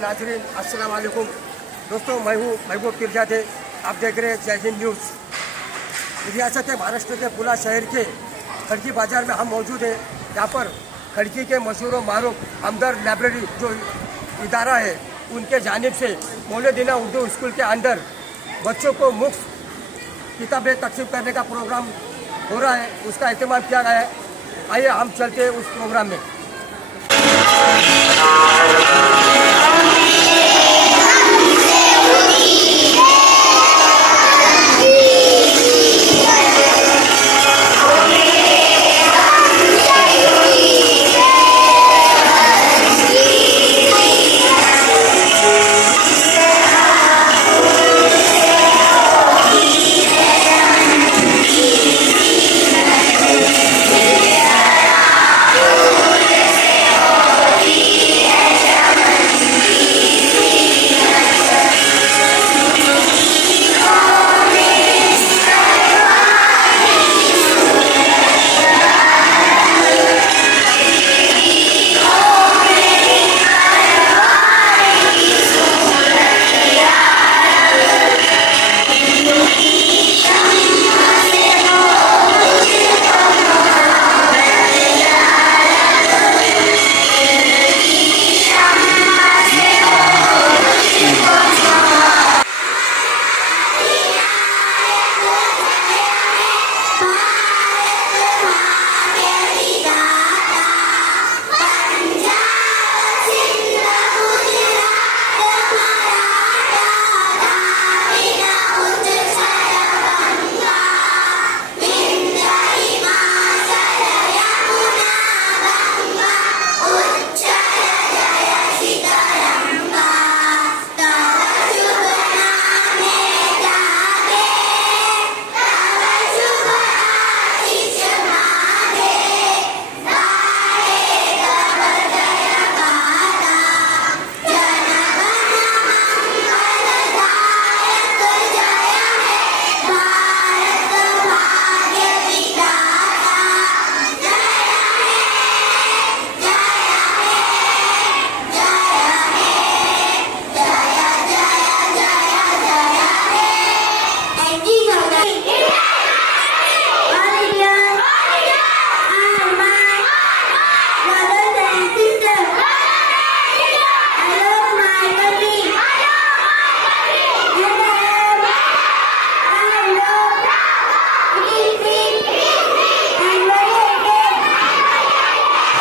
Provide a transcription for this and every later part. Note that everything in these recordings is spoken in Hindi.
नाजरीन अस्सलाम वालेकुम। दोस्तों मैं हूँ महबूब पिरजादे, आप देख रहे हैं जय हिंद न्यूज़। रियासत महाराष्ट्र के पुला शहर के खड़की बाज़ार में हम मौजूद हैं। यहाँ पर खड़की के मशहूर मारूफ हमदर्द लाइब्रेरी जो इदारा है उनके जानिब से मौलदीना उर्दू स्कूल के अंदर बच्चों को मुफ्त किताबें तकसीम करने का प्रोग्राम हो रहा है, उसका अहतमाम किया गया है। आइए हम चलते हैं उस प्रोग्राम में।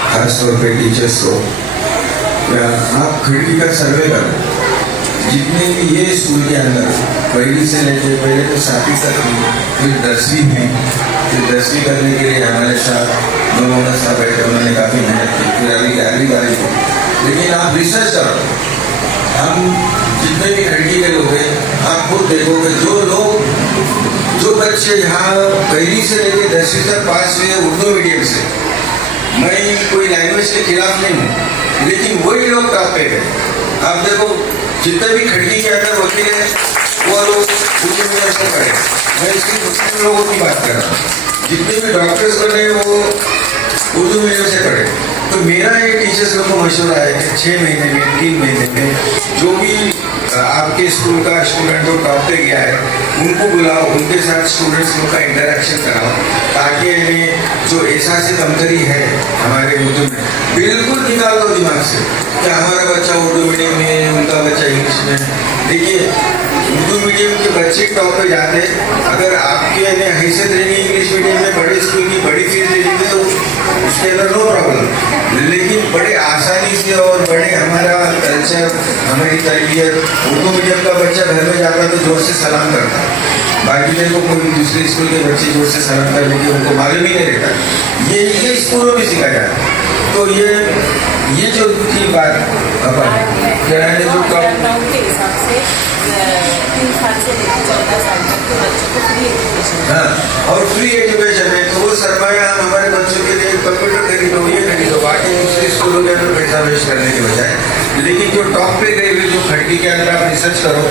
खासतौर पे टीचर्स को आप खिड़की का सर्वे करो। जितने भी ये स्कूल के अंदर पहली से लेकर पहले तो 7वीं तक की, फिर 10वीं में, फिर 10वीं करने के लिए हमारे साथ दोनों साहब बैठे, उन्होंने काफ़ी मेहनत की। फिर अभी 11वीं बारी को, लेकिन आप रिसर्च करो। हम जितने भी खिड़की के लोग हैं, आप खुद देखोगे जो बच्चे यहाँ पहली से लेकर 10वीं तक पास हुए उर्दू मीडियम से, मैं कोई लैंग्वेज के खिलाफ नहीं हूँ, लेकिन वही लोग टॉप पे गए। आप देखो जितने भी खिड़की के अंदर होती है वो लोग उर्दू मीडियम से पढ़े। मैं सिर्फ मुस्लिम लोगों की बात कर रहा हूँ। जितने भी डॉक्टर्स बने वो उर्दू मीडियम से पढ़े। तो मेरा ये टीचर्स लोग को मशवरा है कि 6 महीने में 3 महीने में जो भी आपके स्कूल का स्टूडेंट जो टॉप पे गया है उनको बुलाओ, उनके साथ स्टूडेंट्स लोग का इंटरेक्शन कराओ, ताकि इन्हें जो एहसास कमतरी है हमारे उर्दू में बिल्कुल निकाल दो दिमाग से कि हमारा बच्चा उर्दू मीडियम में है, उनका बच्चा इंग्लिश में। देखिए उर्दू मीडियम के बच्चे टॉप पे जाते, अगर आपके हैसियत रहेगी इंग्लिश मीडियम में बड़े स्कूल की बड़ी फीस दे देंगे तो उसके अंदर नो प्रॉब्लम। लेकिन बड़े आसानी से और बड़े हमारा कल्चर, हमारी तरबियत, उर्दू मीडियम का बच्चा घर में जाता तो जोर से सलाम करता, बाकी देखो कोई दूसरे स्कूल के बच्चे जोर से सलाम करने की उनको मालूम ही नहीं रहता। ये स्कूलों में सिखाया जाता है। तो ये जो थी बात किराने जो लॉकडाउन के हिसाब से 3 साल से लेकर 14 साल तक के बच्चों को फ्री एजुकेशन, हाँ, और फ्री एजुकेशन है तो वो सरमाया हम हमारे बच्चों के लिए कंप्यूटर खरीदो, ये खरीदो, बाकी दूसरे स्कूलों के अंदर पैसा वेस्ट करने के बजाय। लेकिन जो टॉप पे गए हुए जो खड़की के अंदर आप रिसर्च करो,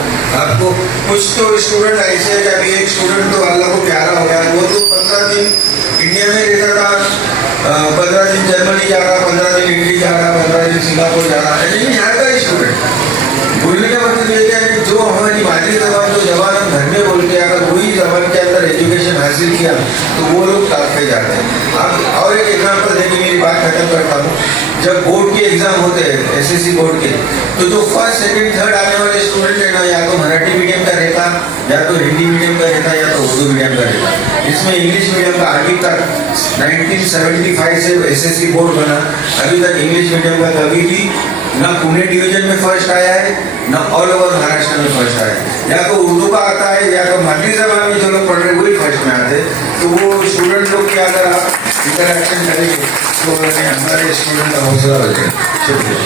आपको कुछ तो स्टूडेंट ऐसे है कि अभी एक स्टूडेंट तो अल्लाह को प्यारा हो गया, वो तो 15 दिन इंडिया में रहता था, 15 दिन जर्मनी जा रहा, 15 दिन इटली जा रहा, 15 दिन सिंगापुर जा रहा है, लेकिन यहाँ का स्टूडेंट हासिल किया तो वो लोग टॉप पे जाते हैं। अब और एक एग्जाम्पल देके मेरी बात खत्म करता हूँ। जब बोर्ड के एग्जाम होते हैं एसएससी बोर्ड के, तो जो फर्स्ट सेकंड थर्ड आने वाले स्टूडेंट है ना, या तो मराठी मीडियम का रहता, या तो हिंदी मीडियम का रहता, या तो उर्दू मीडियम का रहता। इसमें इंग्लिश मीडियम का अभी तक 1975 से एसएससी बोर्ड बना, अभी तक इंग्लिश मीडियम का कभी भी ना पुणे डिवीजन में फर्स्ट आया है, ना ऑल ओवर महाराष्ट्र में फर्स्ट आया है। या तो उर्दू का आता है, या तो मातृ जबान में जो लोग पढ़ रहे वही फर्स्ट में आते हैं। तो वो स्टूडेंट लोग की अगर आप इंटरेक्शन करेंगे तो हमारे स्टूडेंट का हौसला हो जाएगा। शुक्रिया।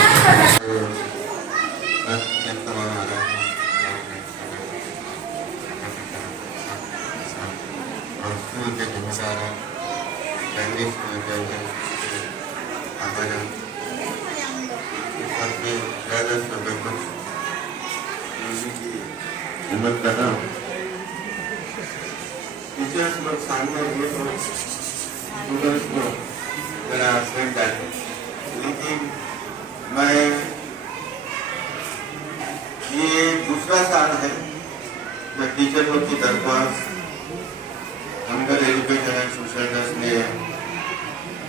टीचर्स लोग सामने हुए तो स्टूडेंट्स को मेरा हस्बैंड डाले, लेकिन मैं ये दूसरा साल है जब टीचर लोग की दरख्वास्त under education and social trust ने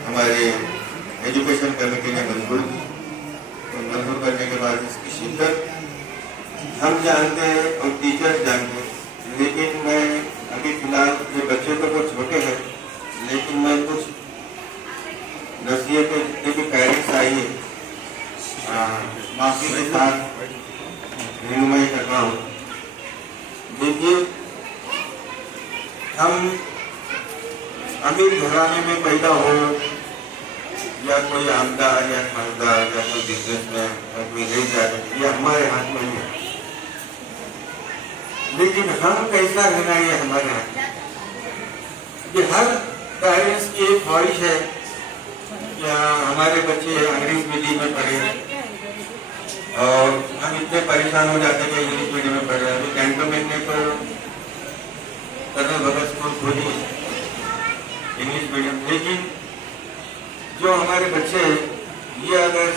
हमारे एजुकेशन कमेटी ने मंजूर की। तो मंजूर करने के बाद इसकी शिद्दत हम जानते हैं और टीचर्स जानते हैं, लेकिन मैं अभी फिलहाल ये बच्चे तो कुछ छोटे हैं, लेकिन मैं कुछ नसीहतें जितने भी पेरेंट्स आई है माफी के साथ विनिमय कर रहा हूँ। देखिए, हम अमीर घराने में पैदा हो या कोई आमदार या खानदार या कोई बिजनेसमैन या कोई रेलगाड़ी, ये हमारे हाथ में नहीं है, लेकिन हम कैसा रहना ये हमारे हाथ में। ये हर पेरेंट्स की एक ख्वाहिश है कि हमारे बच्चे अंग्रेज मीडियम में पढ़े, और हम इतने परेशान हो जाते हैं कि इंग्लिश मीडियम में पढ़ रहे हैं। कैंटोनमेंट ने तो कर्नल भगत स्कूल खोली इंग्लिश मीडियम, लेकिन जो हमारे बच्चे ये अगर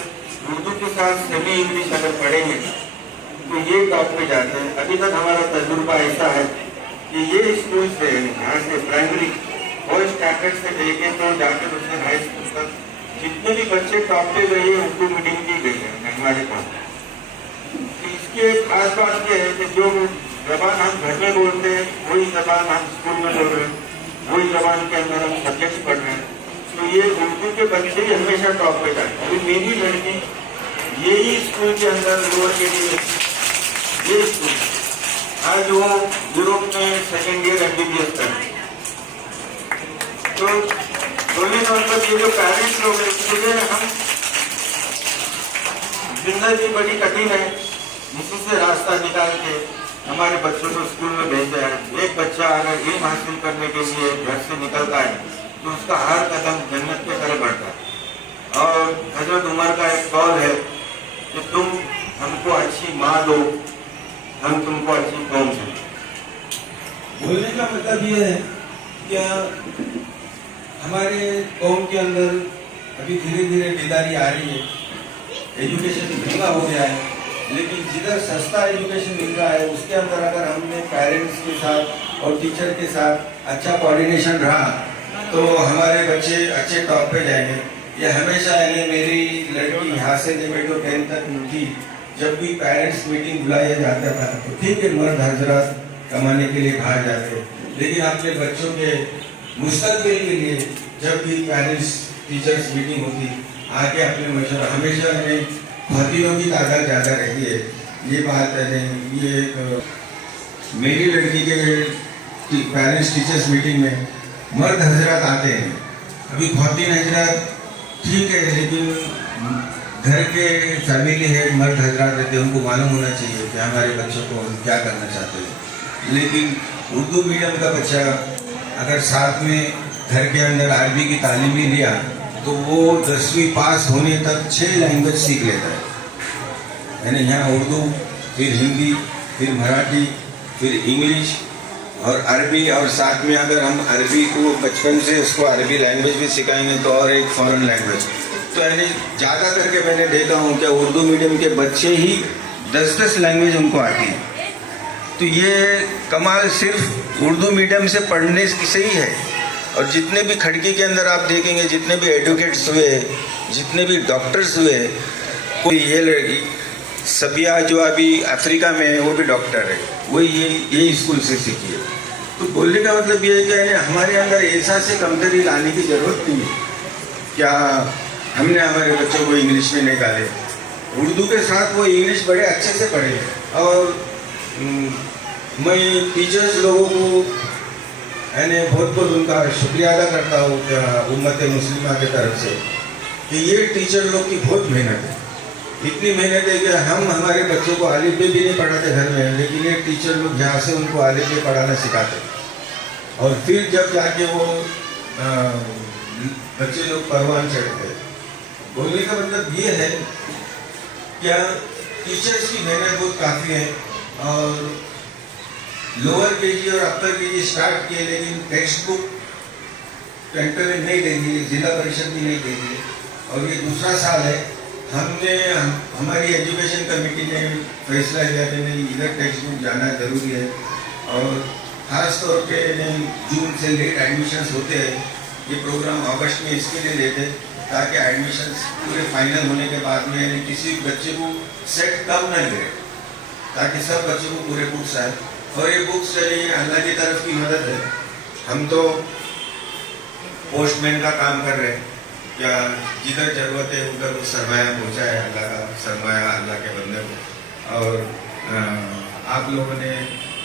उर्दू के साथ सेमी इंग्लिश अगर पढ़ेंगे तो ये टॉप पे जाते हैं। अभी तक हमारा तजुर्बा ऐसा है कि ये स्कूल से यहाँ से प्राइमरी और स्टैंडर्ड से लेके तो जाकर उससे हाई स्कूल तक जितने भी बच्चे टॉप पे गए हैं उर्दू मीडियम की गई है हमारे पास। तो इसकी एक खास बात यह है कि जो जबान हम घर में बोलते हैं वही जबान हम स्कूल में बोल रहे हैं, वही जबान के अंदर हम सब्जेक्ट पढ़ रहे हैं। तो ये उर्दू के बच्चे ही हमेशा टॉप पे जाते हैं। अभी मेरी लड़की यही स्कूल के अंदर लोअर के लिए ये स्कूल आज वो यूरोप में सेकेंड ईयर MBBS कर रहे हैं। तो बोलने का मतलब ये जो पेरेंट्स लोग हैं इसके लिए हम जिंदगी बड़ी कठिन है, इसी से रास्ता निकाल के हमारे बच्चों को स्कूल में भेजते हैं। एक बच्चा अगर इल्म हासिल करने के लिए घर से निकलता है तो उसका हर कदम जन्नत के तरफ बढ़ता है। और हजरत उमर का एक कौल है कि तुम हमको अच्छी माँ दो, हम तुमको अच्छी कौम से। बोलने का मतलब ये है क्या हमारे कौम के अंदर अभी धीरे धीरे बेदारी आ रही है, एजुकेशन महंगा हो गया है, लेकिन जिधर सस्ता एजुकेशन मिल रहा है उसके अंदर अगर हमने पेरेंट्स के साथ और टीचर के साथ अच्छा कोऑर्डिनेशन रहा तो हमारे बच्चे अच्छे टॉप पे जाएंगे। ये हमेशा यानी मेरी लड़की यहाँ से लेकर तो 10 तक थी, जब भी पेरेंट्स मीटिंग बुलाया जाता था तो ठीक है मर्द हजरात कमाने के लिए बाहर जाते, लेकिन अपने बच्चों के मुस्तकबिल के लिए जब भी पेरेंट्स टीचर्स मीटिंग होती आके अपने मशवरा हमेशा खातिनों की तादाद ज़्यादा रहती है। ये बात है, ये मेरी लड़की के पेरेंट्स टीचर्स मीटिंग में मर्द हजरात आते हैं। अभी खातिन हजरात ठीक है, लेकिन घर के फैमिली हेड मर्द हजरात रहते हैं, उनको मालूम होना चाहिए कि हमारे बच्चों को हम क्या करना चाहते हैं। लेकिन उर्दू मीडियम का बच्चा अगर साथ में घर के अंदर अरबी की तालीम भी लिया तो वो 10वीं पास होने तक 6 लैंग्वेज सीख लेता है। यानी यहाँ उर्दू, फिर हिंदी, फिर मराठी, फिर इंग्लिश और अरबी, और साथ में अगर हम अरबी को बचपन से उसको अरबी लैंग्वेज भी सिखाएंगे तो और एक फॉरेन लैंग्वेज। तो यानी ज़्यादा करके मैंने देखा हूँ कि उर्दू मीडियम के बच्चे ही 10-10 लैंग्वेज उनको आती है। तो ये कमाल सिर्फ उर्दू मीडियम से पढ़ने से ही है। और जितने भी खड़की के अंदर आप देखेंगे, जितने भी एडवोकेट्स हुए, जितने भी डॉक्टर्स हुए, कोई ये लड़की सबिया जो अभी अफ्रीका में है वो भी डॉक्टर है, वो ये स्कूल से सीखी है। तो बोलने का मतलब ये है कि हमारे अंदर ऐसा से कमतरी लाने की ज़रूरत नहीं है। क्या हमने हमारे बच्चों को इंग्लिश में नहीं डाले, उर्दू के साथ वो इंग्लिश बड़े अच्छे से पढ़े। और मैं टीचर्स लोगों को मैंने बहुत बहुत उनका शुक्रिया अदा करता हूँ उम्मत मुस्लिमा की तरफ से कि ये टीचर लोग की बहुत मेहनत है। इतनी मेहनत है कि हम हमारे बच्चों को आलिफ बे भी नहीं पढ़ाते घर में, लेकिन ये टीचर लोग यहाँ से उनको आलिफ बे पढ़ाना सिखाते। और फिर जब जाके वो बच्चे लोग परवान चढ़ते। बोलने का मतलब ये है क्या टीचर्स की मेहनत बहुत काफ़ी है। और लोअर केजी और अपर केजी स्टार्ट किए, लेकिन टेक्स्ट बुक सेंटर में नहीं देंगे, जिला परिषद भी नहीं देंगे। और ये दूसरा साल है, हमारी एजुकेशन कमेटी ने फैसला लिया कि नहीं, इधर टेक्स्ट बुक जाना जरूरी है। और ख़ास तौर पे जून से लेट एडमिशन्स होते हैं, ये प्रोग्राम अगस्त में इसके लिए लेते ताकि एडमिशन्स पूरे फाइनल होने के बाद में किसी बच्चे को सेट कम न गिरे, ताकि सब बच्चों को पूरे बुक्स आए। और ये बुक्स चलिए अल्लाह की तरफ की मदद है। हम तो पोस्टमैन का काम कर रहे हैं, क्या जिधर जरूरत है उधर सरमाया पहुँचाए, अल्लाह का सरमाया अल्लाह के बंदे को। और आप लोगों ने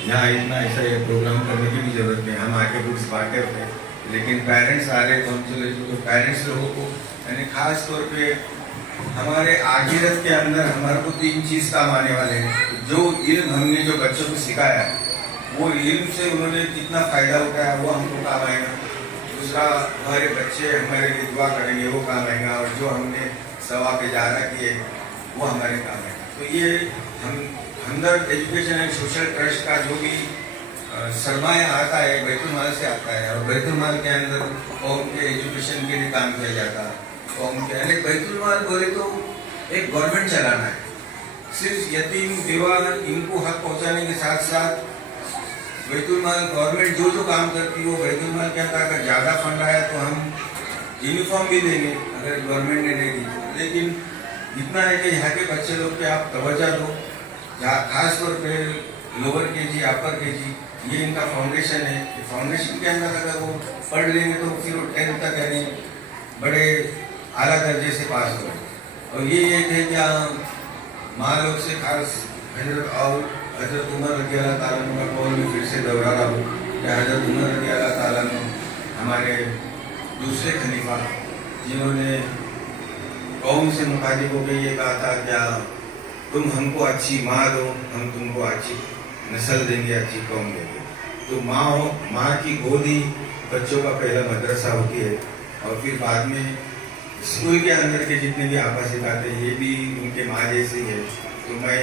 यहाँ इतना ऐसा ये प्रोग्राम करने की भी जरूरत नहीं, हम आके बुक्स बांटे हुए, लेकिन पेरेंट्स आ रहे तो पेरेंट्स लोगों को यानी खास तौर पे हमारे आखिरत के अंदर हमारे को 3 चीज़ काम आने वाले हैं। जो इल्म हमने जो बच्चों को सिखाया, वो इल्म से उन्होंने कितना फ़ायदा उठाया वो हमको काम आएगा। दूसरा, हमारे बच्चे हमारे लिए दुआ करेंगे, वो काम आएगा। और जो हमने सवाब इजारा किए वो हमारे काम आएगा। तो ये हम हमदर्द एजुकेशन एंड सोशल ट्रस्ट का जो भी सरमाया आता है बैतुल माल से आता है। और बैतुल माल के अंदर कौम के एजुकेशन के लिए काम किया जाता है। कौम के यानी बैतुल माल बोले तो एक गवर्नमेंट चलाना है, सिर्फ यतीम विवाह इनको हक पहुंचाने के साथ साथ बैतुल माल गवर्नमेंट जो काम करती है वो बैतुल माल के अंदर अगर ज़्यादा फंड आया तो हम यूनिफॉर्म भी देंगे अगर गवर्नमेंट ने नहीं दी। लेकिन इतना है कि यहाँ के बच्चे लोग पे आप तवज्जो दो, खास तौर पे लोअर केजी अपर केजी, ये इनका फाउंडेशन है। फाउंडेशन के अंदर अगर वो पढ़ लेंगे तो फिर वो 10th तक यानी बड़े आला दर्जे से पास हो। और ये है कि माँ लोग से खास हजरत और हजरत उमर रज़ी अल्लाह ताला का कौल में फिर से दोहरा रहा हूँ कि हजरत उमर रज़ी अल्लाह ताला हमारे दूसरे खलीफा, जिन्होंने कौम से मुखालिफ होकर ये कहा था क्या तुम हमको अच्छी माँ दो, हम तुमको अच्छी नस्ल देंगे, अच्छी कौम देंगे। तो माँ की गोद ही बच्चों का पहला मदरसा होती है। और फिर बाद में स्कूल के अंदर के जितने भी आपा सिखाते हैं ये भी उनके माँ जैसे ही है। तो मैं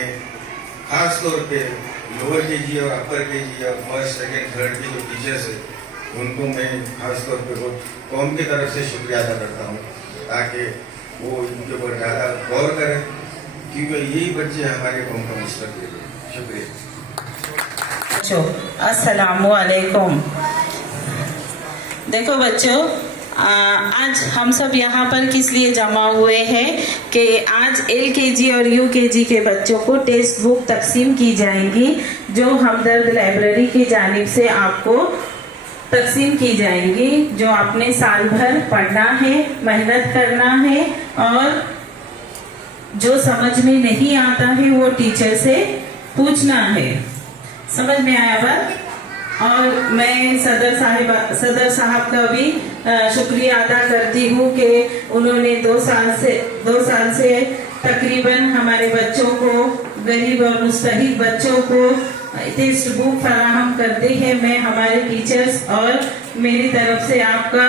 खास तौर पे लोअर केजी और अपर केजी और फर्स्ट सेकेंड थर्ड के जो टीचर्स है उनको मैं खास तौर पे बहुत कौम की तरफ से शुक्रिया अदा करता हूँ, ताकि वो इनके ऊपर ज़्यादा गौर करें, क्योंकि यही बच्चे हमारे कौम का मुस्तकबिल है। शुक्रिया। अस्सलामु अलैकुम। देखो बच्चों, आज हम सब यहाँ पर किस लिए जमा हुए हैं कि आज LKG और UKG के बच्चों को टेक्स्ट बुक तकसीम की जाएंगी, जो हमदर्द लाइब्रेरी की जानिब से आपको तकसीम की जाएंगी, जो आपने साल भर पढ़ना है, मेहनत करना है और जो समझ में नहीं आता है वो टीचर से पूछना है। समझ में आया बात? और मैं सदर साहब का भी शुक्रिया अदा करती हूँ कि उन्होंने 2 साल से तकरीबन हमारे बच्चों को, गरीब और मुस्तहिक बच्चों को टेक्स्ट बुक फराहम करते हैं। मैं हमारे टीचर्स और मेरी तरफ से आपका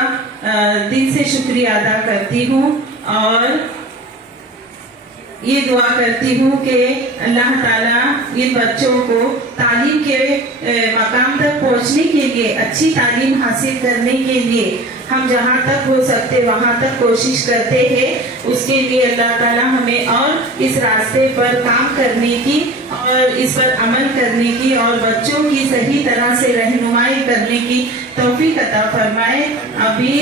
दिल से शुक्रिया अदा करती हूँ और ये दुआ करती हूँ कि अल्लाह ताला इन बच्चों को तालीम के मकाम तक पहुँचने के लिए, अच्छी तालीम हासिल करने के लिए हम जहाँ तक हो सकते वहाँ तक कोशिश करते हैं। उसके लिए अल्लाह ताला हमें और इस रास्ते पर काम करने की और और इस पर अमल करने की और बच्चों की सही तरह से रहनुमाई करने की तौफीक अता फरमाए। अभी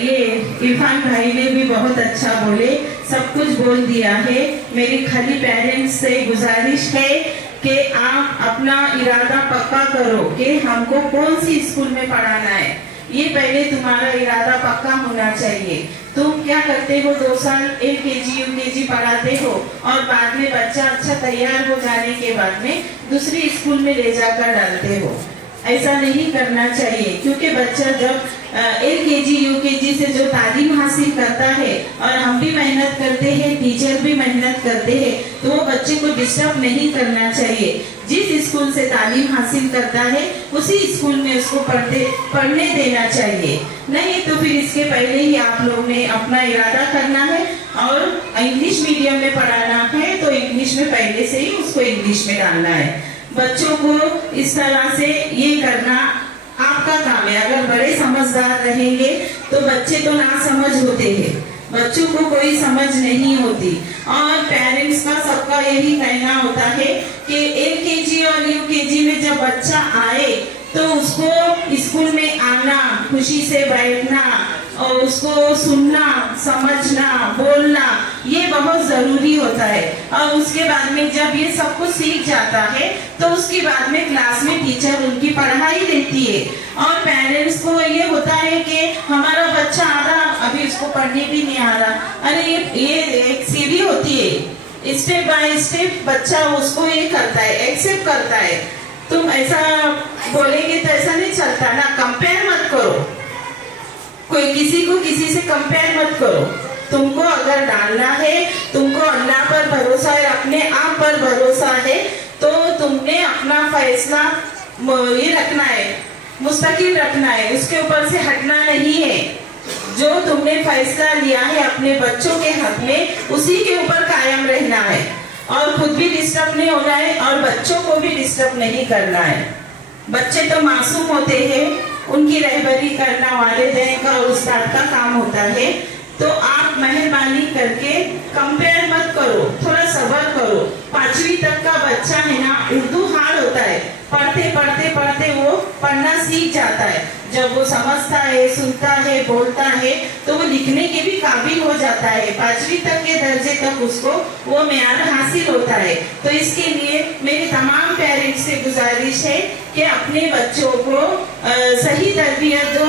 ये इरफान भाई ने भी बहुत अच्छा बोले, सब कुछ बोल दिया है। मेरी खाली पेरेंट्स से गुजारिश है कि आप अपना इरादा पक्का करो कि हमको कौन सी स्कूल में पढ़ाना है। ये पहले तुम्हारा इरादा पक्का होना चाहिए। तुम क्या करते हो, 2 साल LKG UKG पढ़ाते हो और बाद में बच्चा अच्छा तैयार हो जाने के बाद में दूसरी स्कूल में ले जाकर डालते हो। ऐसा नहीं करना चाहिए, क्योंकि बच्चा जब LKG UKG से जो तालीम हासिल करता है और हम भी मेहनत करते हैं, टीचर भी मेहनत करते हैं, तो वो बच्चे को डिस्टर्ब नहीं करना चाहिए। जिस स्कूल से तालीम हासिल करता है उसी स्कूल में उसको पढ़ने देना चाहिए। नहीं तो फिर इसके पहले ही आप लोग ने अपना इरादा करना है और इंग्लिश मीडियम में पढ़ाना है तो इंग्लिश में पहले से ही उसको इंग्लिश में डालना है। बच्चों को इस तरह से ये करना आपका काम है। अगर बड़े समझदार रहेंगे तो बच्चे तो ना समझ होते हैं, बच्चों को कोई समझ नहीं होती। और पेरेंट्स का सबका यही कहना होता है कि LKG और UKG में जब बच्चा आए तो उसको स्कूल में आना, खुशी से बैठना और उसको सुनना, समझना, बोलना, ये बहुत जरूरी होता है। और उसके बाद में जब ये सब कुछ सीख जाता है तो उसके बाद में क्लास में टीचर उनकी पढ़ाई देती है। और पेरेंट्स को ये होता है कि हमारा बच्चा आ रहा, अभी उसको पढ़ने भी नहीं आ रहा। अरे ये एक सीढ़ी होती है, स्टेप बाय स्टेप बच्चा उसको ये करता है, एक्सेप्ट करता है। तुम ऐसा बोलेंगे तो ऐसा नहीं चलता ना। कंपेयर मत करो, कोई किसी को किसी से कंपेयर मत करो। तुमको अगर डालना है, तुमको अल्लाह पर भरोसा है, अपने आप पर भरोसा है, तो तुमने अपना फैसला ये रखना है, मुस्तकिल रखना है, उसके ऊपर से हटना नहीं है। जो तुमने फैसला लिया है अपने बच्चों के हक में, उसी के ऊपर कायम रहना है और खुद भी डिस्टर्ब नहीं होना है और बच्चों को भी डिस्टर्ब नहीं करना है। बच्चे तो मासूम होते हैं, उनकी रहबरी करना वालिदैन का और उस्ताद का काम होता है। तो आप मेहरबानी करके कंपेयर मत करो, थोड़ा सब्र करो। 5वीं तक का बच्चा है ना, उर्दू हार्ड होता है, पढ़ते पढ़ते पढ़ते वो पढ़ना सीख जाता है। जब वो समझता है, सुनता है, बोलता है तो वो लिखने के भी काबिल हो जाता है। 5वीं तक के दर्जे तक उसको वो मेयार हासिल होता है। तो इसके लिए मेरी तमाम पेरेंट्स से गुजारिश है कि अपने बच्चों को सही तरबियत दो,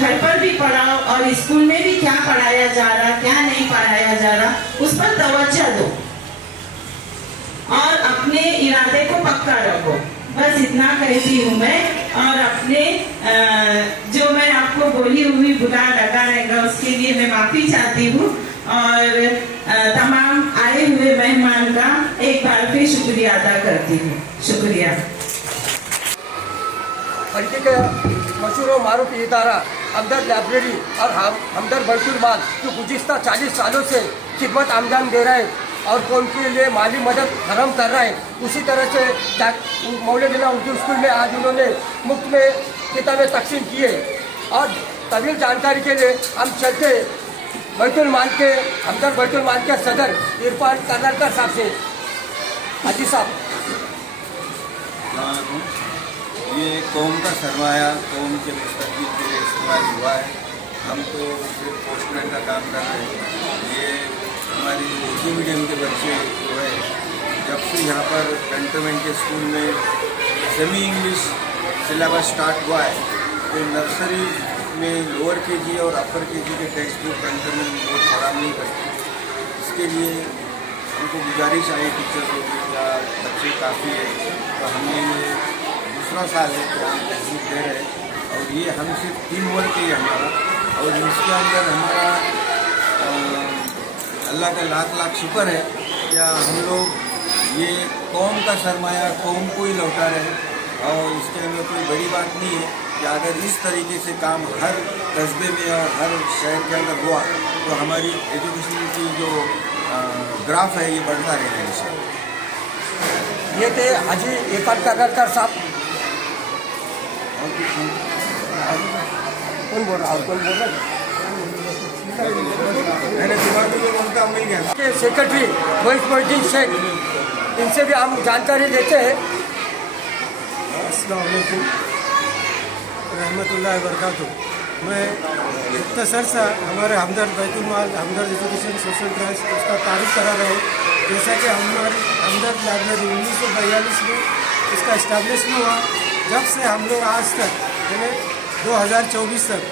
घर पर भी पढ़ाओ और स्कूल में भी क्या पढ़ाया जा रहा, क्या नहीं पढ़ाया जा रहा, उस पर तवज्जो दो और अपने इरादे को पक्का रखो। बस इतना कहती हूँ मैं। और अपने जो मैं आपको बोली हुई बुरा लगा रहेगा उसके लिए मैं माफी चाहती हूँ और तमाम आए हुए मेहमान का एक बार फिर शुक्रिया अदा करती हूँ। शुक्रिया। खड़की के मशहूर और मारूफ इदारा हमदर्द लाइब्रेरी और हमदर्द बैतुल माल जो गुज़िश्ता 40 सालों से खिदमत अंजाम दे रहा है और कौम के लिए माली मदद फराहम कर रहा है, उसी तरह से मौलाना उर्दू स्कूल में आज उन्होंने मुफ्त में किताबें तकसीम किए। और तवील जानकारी के लिए हम चलते बैतुल माल के हमदर्द बैतुल माल के सदर इरफान कर्नाटकर साहब से। हाजी साहब, ये कौम का सरमाया, कौम के मुस्तक़बिल के लिए इस्तेमाल हुआ है। हम तो सिर्फ पोस्टमैन का काम कर रहे हैं। ये हमारी उर्दू मीडियम के बच्चे जो है, जब से यहाँ पर कंटोनमेंट के स्कूल में सेमी इंग्लिश सिलेबस स्टार्ट हुआ है तो नर्सरी में लोअर KG और अपर KG के टेक्स्ट बुक कंटोनमेंट बोर्ड फराहम नहीं करती। इसके लिए उनको गुजारिश आई टीचर्स को कि या बच्चे काफ़ी है, तो हमने ये दूसरा साल है कि हम टेक्स्ट बुक दे रहे हैं और ये हम सिर्फ 3 वर्ग के हमारा, और इसके अंदर हमारा अल्लाह का लाख लाख शुक्र है क्या हम लोग ये कौम का सरमाया कौम को ही लौटा रहे हैं। और इसके अंदर कोई बड़ी बात नहीं है कि अगर इस तरीके से काम हर कस्बे में और हर शहर के अंदर हुआ तो हमारी एजुकेशन की जो ग्राफ है ये बढ़ता रहेगा इंशाअल्लाह। ये थे हाजी इरफान कर्नाटकर साहब। कौन बोल रहा है? कौन बोल रहा है? मैंने दिमाग में उनका मिल गया सेक्रेटरी मोहिद्दीन शेख इनसे भी हम जानकारी लेते हैं। अस्सलाम वालेकुम रहमतुल्लाहि व बरकातुहू। मैं मुख्तसर सा हमारे हमदर्द बैतुल माल हमदर्द एजुकेशन सोशल ट्रस्ट उसका तारीफ करा रहे हैं। जैसा कि हमारी हमदर्द लाइब्रेरी 1942 में इसका इस्टेब्लिशमेंट हुआ, जब से हम लोग आज तक यानी 2024 तक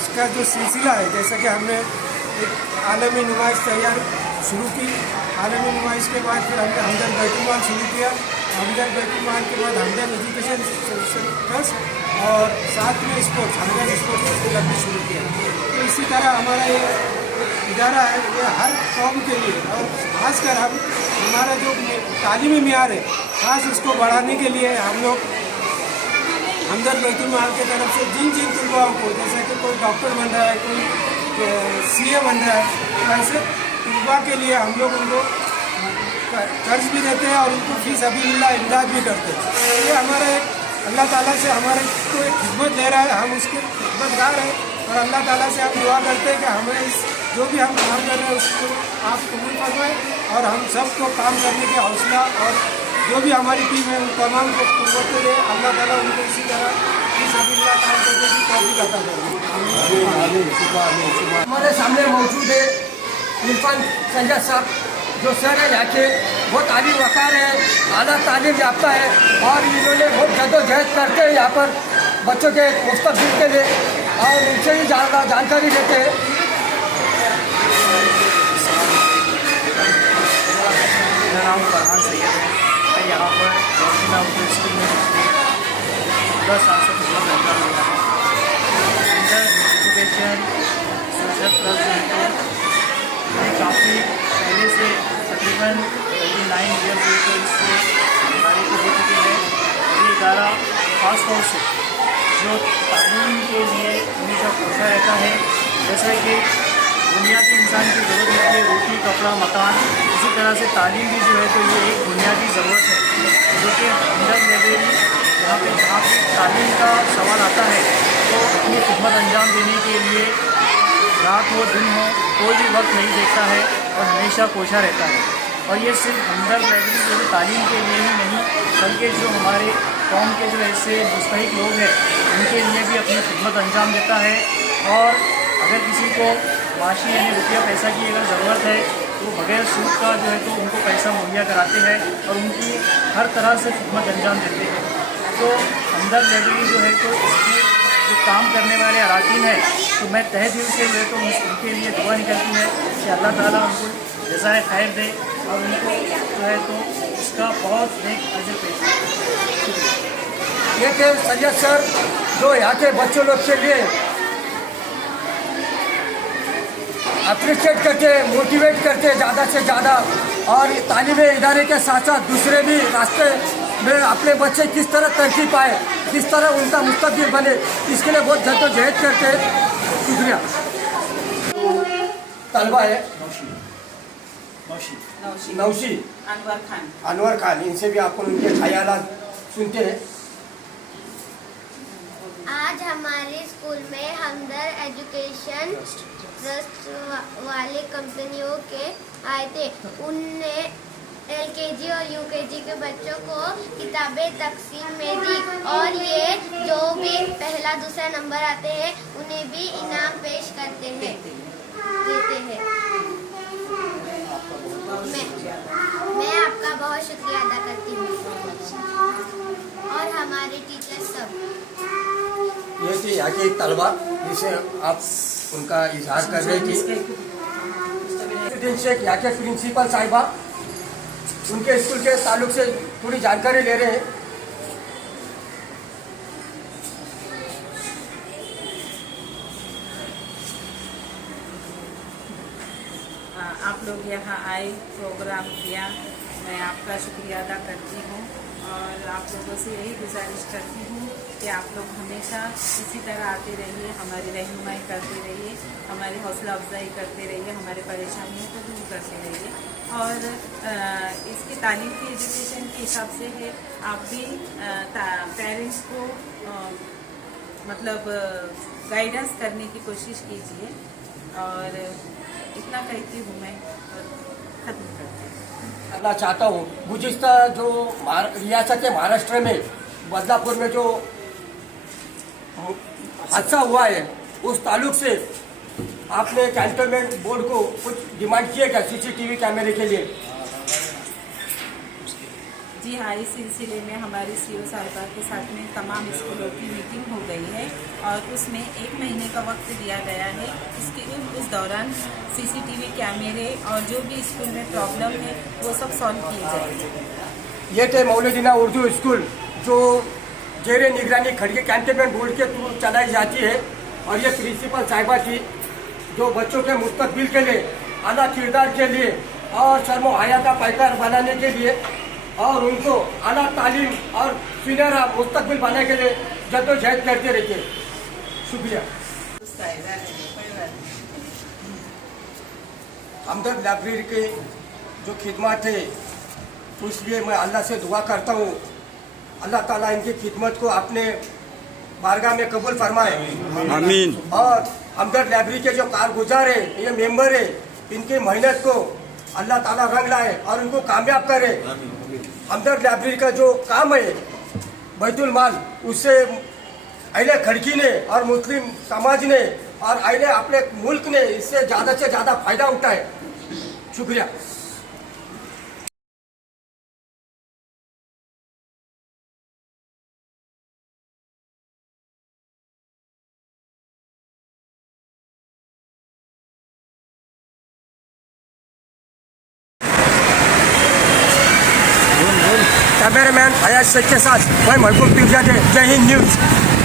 इसका जो सिलसिला है, जैसा कि हमने एक आलमी नुमाइश तैयार शुरू की, आलमी नुमाइश के बाद फिर हमने हमदर्द बैतुल माल शुरू किया, हमदर्द बैतुल माल के बाद हमदर्द एजुकेशन सोशल ट्रस्ट और साथ में स्पोर्ट्स हमदर्द स्पोर्ट्स क्लब भी शुरू किया। तो इसी तरह हमारा ये इदारा है, ये हर कौम के लिए और खासकर हमारा जो तालीमी मियार है खास उसको बढ़ाने के लिए हम लोग हमदर्द बैतुल माल की तरफ से जिन तलबाओं को, जैसे कि कोई डॉक्टर बन रहा है, कोई CA बन रहा है, तो ऐसे तलबा के लिए हम लोग उनको कर्ज भी देते हैं और उनको फी सबीलिल्लाह इमदाद भी करते हैं। ये हमारा एक अल्लाह ताला से हमारे को एक खिदमत दे रहा है, हम उसके खिदमतगार हैं और अल्लाह ताला से हम दुआ करते हैं कि हमें इस जो भी हम काम कर रहे हैं उसको आप कबूल फरमाएं और हम सबको काम करने के हौसला और जो भी हमारी टीम है उन तमाम को कुव्वत दे। अल्लाह ताला उनको इसी तरह फी सबीलिल्लाह काम करने की तौफीक अता करें। हमारे सामने मौजूद है इरफान सैयद साहब, जो सर है यहाँ के, वो तालीम वकार है, आला तालीम याफ्ता है और इन्होंने बहुत जद्दोजहद करते हैं यहाँ पर बच्चों के मुस्तकबिल के लिए और उनसे भी जानकारी लेते हैं। मेरा नाम फरहान सैयद है। मैं यहाँ पर गवर्नमेंट ऑफ स्कूल में 10 साल से खिदमत अंजाम दे रहा हूँ। अंडर एजुकेशन सोशल प्लस मैं काफ़ी पहले से तकरीबन 9 ईयर से इससे हमारी को हो चुकी है। ये इदारा खास तौर से जो तालीम के लिए हमेशा कोशा रहता है, जैसा कि बुनियादी इंसान की ज़रूरत होती है, रोटी कपड़ा मकान, इसी तरह से तालीम भी जो है तो ये एक बुनियादी ज़रूरत है, जो कि हमदर्द लाइब्रेरी यहाँ पे जहाँ पे तालीम का सवाल आता है तो अपनी खिदमत अंजाम देने के लिए रात हो दिन हो कोई भी वक्त नहीं देखता है और हमेशा कोशा रहता है। और ये सिर्फ हमदर्द लाइब्रेरी जो है तालीम के लिए ही नहीं बल्कि जो हमारे कौम के जो ऐसे मुस्तहिक लोग हैं उनके लिए भी अपनी खिदमत अंजाम देता है। और अगर किसी को माशी यानी रुपया पैसा की अगर ज़रूरत है तो बगैर सूद का जो है तो उनको पैसा मुहैया कराते हैं और उनकी हर तरह से खिदमत अंजाम देते हैं। तो हमदर्द लाइब्रेरी जो है तो इसकी जो काम करने वाले अराकीन है तो मैं तहे दिल से जो है तो उनके लिए दुआ निकलती है कि अल्लाह ताला उनको जज़ाए खैर दे और उनको जो है तो इसका बहुत नेक अजर पेश करे। ये थे सैयद सर, जो यहाँ के बच्चों लोग के लिए अप्रिशिएट करते, मोटिवेट करते ज़्यादा से ज़्यादा और तालीमी इदारे के साथ साथ दूसरे भी रास्ते में अपने बच्चे किस तरह तरक्की पाए, किस तरह उनका मुस्तकबिल बने, इसके लिए बहुत जद्दोजहद करते हैं। शुक्रिया। तलबा है नौशी अनवर खान, इनसे भी आपको उनके ख्यालात सुनते हैं। आज हमारे स्कूल में हमदर्द एजुकेशन ट्रस्ट वाले कंपनियों के आए थे। उनने LKG और UKG के बच्चों को किताबें तकसीम में दी और ये जो भी पहला दूसरा नंबर आते हैं उन्हें भी इनाम पेश करते हैं देते हैं। मैं आपका बहुत शुक्रिया अदा करती हूँ और हमारे टीचर सब। ये थी यहाँ की तलबा जिसे आप उनका इजहार कर रहे थे। यहाँ के प्रिंसिपल साहिबा उनके स्कूल के ताल्लुक से थोड़ी जानकारी ले रहे हैं। आप लोग यहाँ आए, प्रोग्राम किया, मैं आपका शुक्रिया अदा करती हूँ और आप लोगों से यही गुजारिश करती हूँ कि आप लोग हमेशा इसी तरह आते रहिए, हमारी रहनुमाई करते रहिए, हमारी हौसला अफजाई करते रहिए, हमारे परेशानियों को दूर करते रहिए। और इसकी तालीम की एजुकेशन के हिसाब से है, आप भी पेरेंट्स को मतलब गाइडेंस करने की कोशिश कीजिए। और इतना कहती हूँ मैं। खत्म करते हैं। करना चाहता हूँ। गुज़िश्ता जो रियासत महाराष्ट्र में बदलापुर में जो हादसा हुआ है उस ताल्लुक से आपने कैंटोनमेंट बोर्ड को कुछ डिमांड किया क्या सीसीटीवी कैमरे के लिए? जी हाँ, इस सिलसिले में हमारे सीओ साहिबा के साथ में तमाम स्कूलों की मीटिंग हो गई है और उसमें 1 महीने का वक्त दिया गया है। उस दौरान सीसीटीवी कैमरे और जो भी स्कूल में प्रॉब्लम है वो सब सॉल्व किए जाएंगे। ये थे मौलूदीना उर्दू स्कूल जो जेरे निगरानी खड़गे कैंटोनमेंट बोर्ड के थ्रू चलाई जाती है और ये प्रिंसिपल साहिबा की जो बच्चों के मुस्तकबिल के लिए, आला किरदार के लिए और शर्मो हया का पैकार बनाने के लिए और उनको आला तालीम और सुनहरा मुस्तकबिल बनाने के लिए जद्दोजहद करते रहते। शुक्रिया। हमदर्द लाइब्रेरी के जो खिदमत है उसलिए मैं अल्लाह से दुआ करता हूँ, अल्लाह ताला इनकी खिदमत को अपने बारगाह में कबूल फरमाए, आमीन। और हमदर्द लाइब्रेरी के जो कारगुजार है, ये मेंबर है, इनकी मेहनत को अल्लाह ताला रंग लाए और उनको कामयाब करे। हमदर्द लाइब्रेरी का जो काम है बैतुल माल, उससे अहले खड़की ने और मुस्लिम समाज ने और अहले अपने मुल्क ने इससे ज़्यादा से ज़्यादा फायदा उठाए। शुक्रिया। कैमरामैन फयाज शेख के साथ मैं महबूब पीरजादे, जय हिंद न्यूज़।